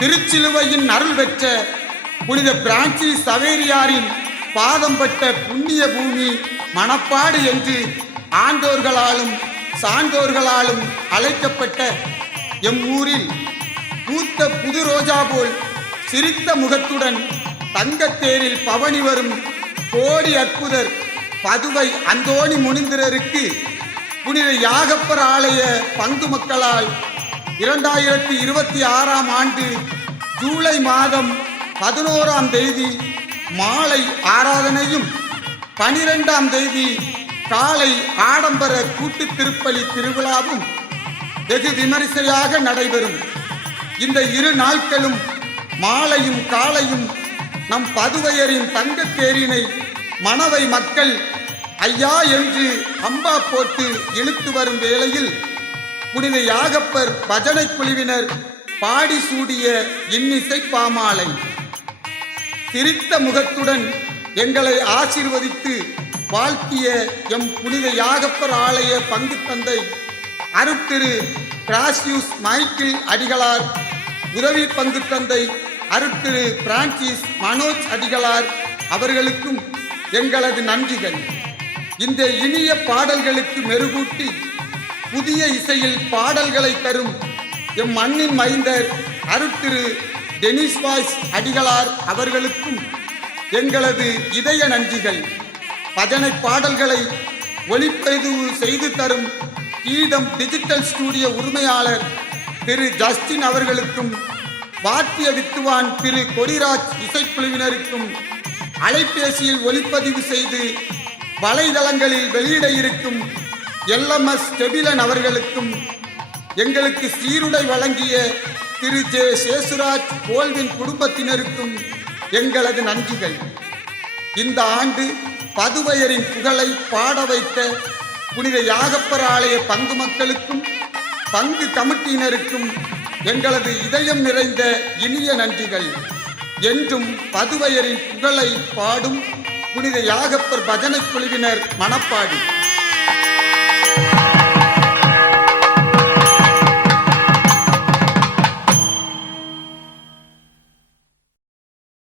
திருச்சிலுவையின் அருள் பெற்ற புனித பிரான்சிஸ் சவேரியாரின் பாதம் பெற்ற புண்ணிய பூமி மணப்பாடு என்று ஆண்டோர்களாலும் சான்றோர்களாலும் அழைக்கப்பட்ட எம் ஊரில் பூத்த புது ரோஜா போல் சிரித்த முகத்துடன் தங்கத்தேரில் பவனி வரும் கோடி அற்புதர் பதுவை அந்தோணி முனிந்திரருக்கு புனித யாகப்பர் ஆலய பங்கு மக்களால் 2026 ஆண்டு ஜூலை மாதம் 11ஆம் தேதி மாலை ஆராதனையும் 12ஆம் தேதி காலை ஆடம்பர கூட்டு திருப்பலி திருவிழாவும் வெகு விமரிசையாக நடைபெறும். இந்த இரு நாட்களும் மாலையும் காலையும் நம் பதுவையரின் தங்கத்தேரினை மணவை மக்கள் ஐயா என்று அம்பா போட்டு இழுத்து வரும் வேளையில் புனித யாகப்பர் பஜனை குழுவினர் பாடி சூடிய இன்னிசை பாமாலை சிரித்த முகத்துடன் எங்களை ஆசீர்வதித்து வாழ்த்திய எம் புனித யாகப்பர் ஆலய பங்கு தந்தை அருட்திரு கிராசியூஸ் மைக்கேல் அடிகளார், உதவி பங்கு தந்தை அருட்திரு பிரான்சிஸ் மனோஜ் அடிகளார் அவர்களுக்கும் எங்களது நன்றிகள். இந்த இனிய பாடல்களுக்கு மெருகூட்டி புதிய இசையில் பாடல்களை தரும் எம் மண்ணின் மைந்தர் அருட்திரு டெனிஸ் வாய்ஸ் அடிகளார் அவர்களுக்கும் எங்களது இதய நன்றிகள். பஜனை பாடல்களை ஒளிப்பதிவு செய்து தரும் கீதம் டிஜிட்டல் ஸ்டுடியோ உரிமையாளர் திரு ஜஸ்டின் அவர்களுக்கும் வாத்திய வித்துவான் திரு கொடிராஜ் இசைக்குழுவினருக்கும் அலைபேசியில் ஒளிப்பதிவு செய்து வலைதளங்களில் வெளியிட இருக்கும் LMS ஸ்டெபிலன் அவர்களுக்கும் எங்களுக்கு சீருடை வழங்கிய திரு ஜே சேசுராஜ் கோல்வின் குடும்பத்தினருக்கும் எங்களது நன்றிகள். இந்த ஆண்டு பதுவையரின் புகழை பாட வைத்த புனித யாகப்பர் ஆலய பங்கு மக்களுக்கும் பங்கு கமிட்டியினருக்கும் எங்களது இதயம் நிறைந்த இனிய நன்றிகள். என்றும் பதுவையரின் புகழை பாடும் புனித யாகப்பர் பஜனை குழுவினர் மணப்பாடு.